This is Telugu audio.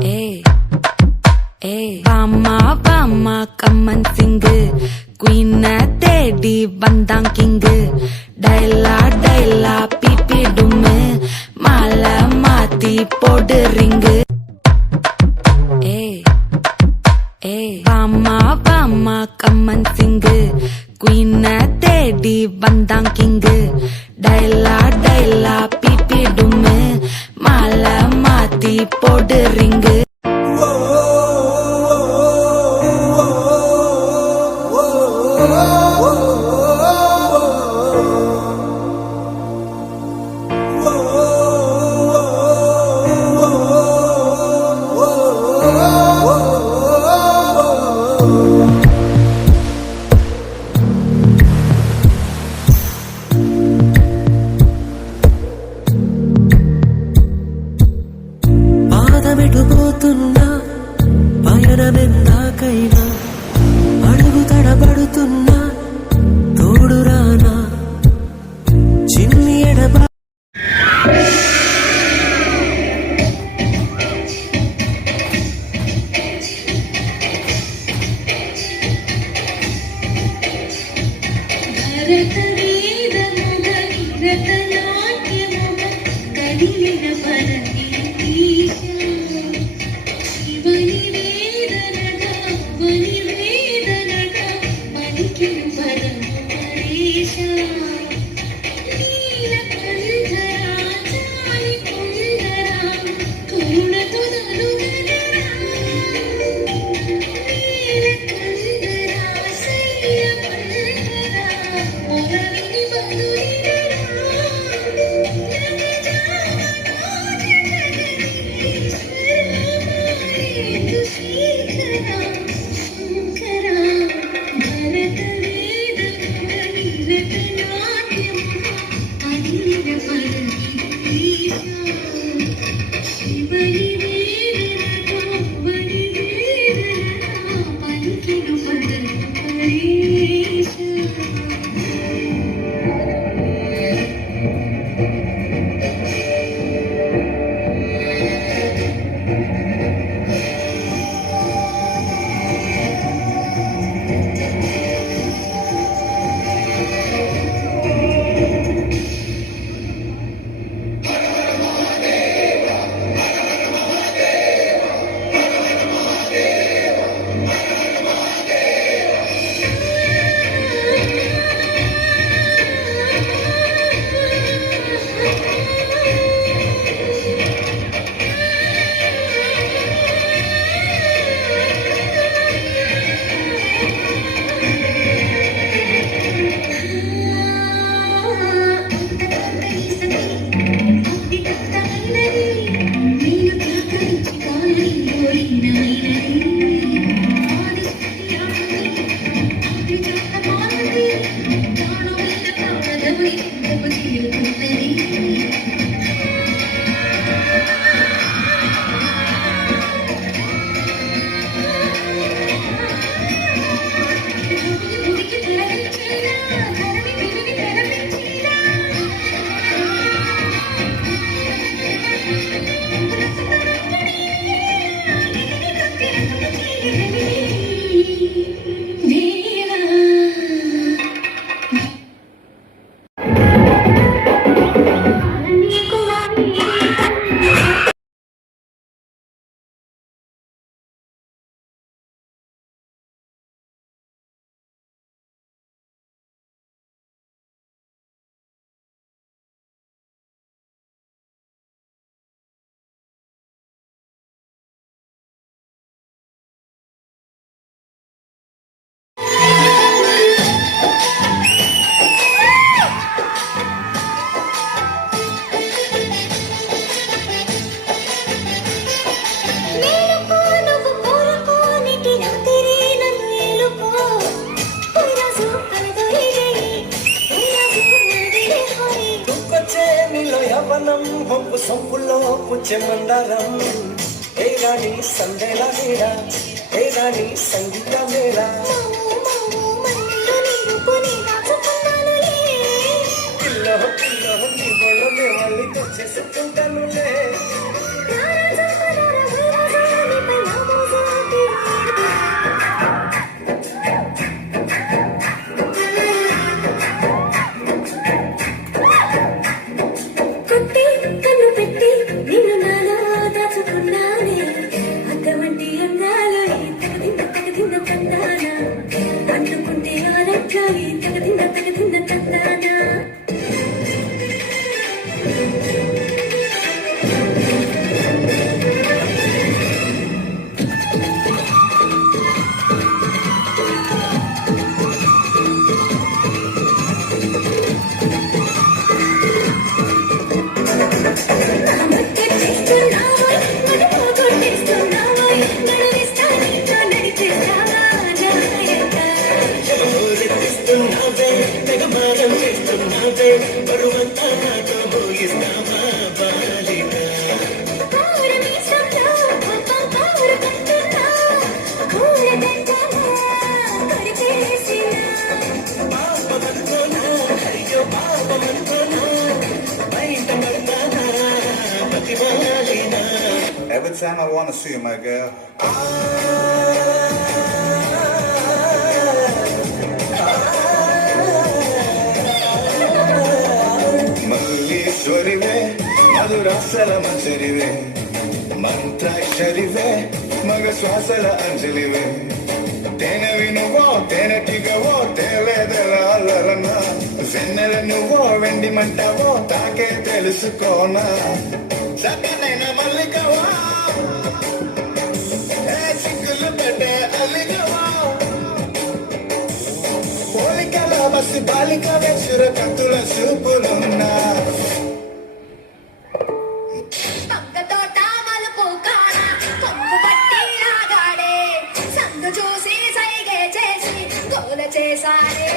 Hey, hey, Vama, Vama, come and sing. Queen Teddy, Bandang King. Daila, Daila, Pipi Dume. Mala, Mati, Pod Ring. Hey, hey, Vama, Vama, come and sing. Queen Teddy, Bandang King. Daila, Daila, Pipi Dume. Mala, Mati, Pod Ring. పాదమెటుపోతున్నా పయనమెందాకైనా అడుగు తడబడుతున్నా తోడురానా చిన్ని ఎడబా ಹೊಂಪು ಸೊಂಪುಲ್ಲೋ ಪುಚ್ಚೆ ಮಂದಾರಂ ಹೇ ರಾಣಿ ಸಂದೇಲ ಮೇಳ ಹೇ ರಾಣಿ ಸಂಗೀತ ಮೇಳ పిల్లో పిల్లో నీ బొళ్ళ వాళ్ళకి వచ్చేసుకుంటానులే Every time I wanna see you, my girl. మల్లీశ్వరివే మధురాసల మంజరివే మంత్రాక్షరివే మగ శ్వాసల అంజలివే తేనెవి నువ్వో తేనెటిగవో తేలేదెలన్నా వెన్నెల నువ్వో వెండి మంటవో తాకే తెలుసుకోనా చక్కనైన మల్లికవా చిక్కులు పెట్టే అల్లికవా పోలికల బస్సు బాలిక వెచ్చుర కత్తుల చూపులున్నా పక్కతోట మలుపు కాడ కొంగు పట్టి లాగాడే సందు చూసి సైగే చేసి గోల చేసాడే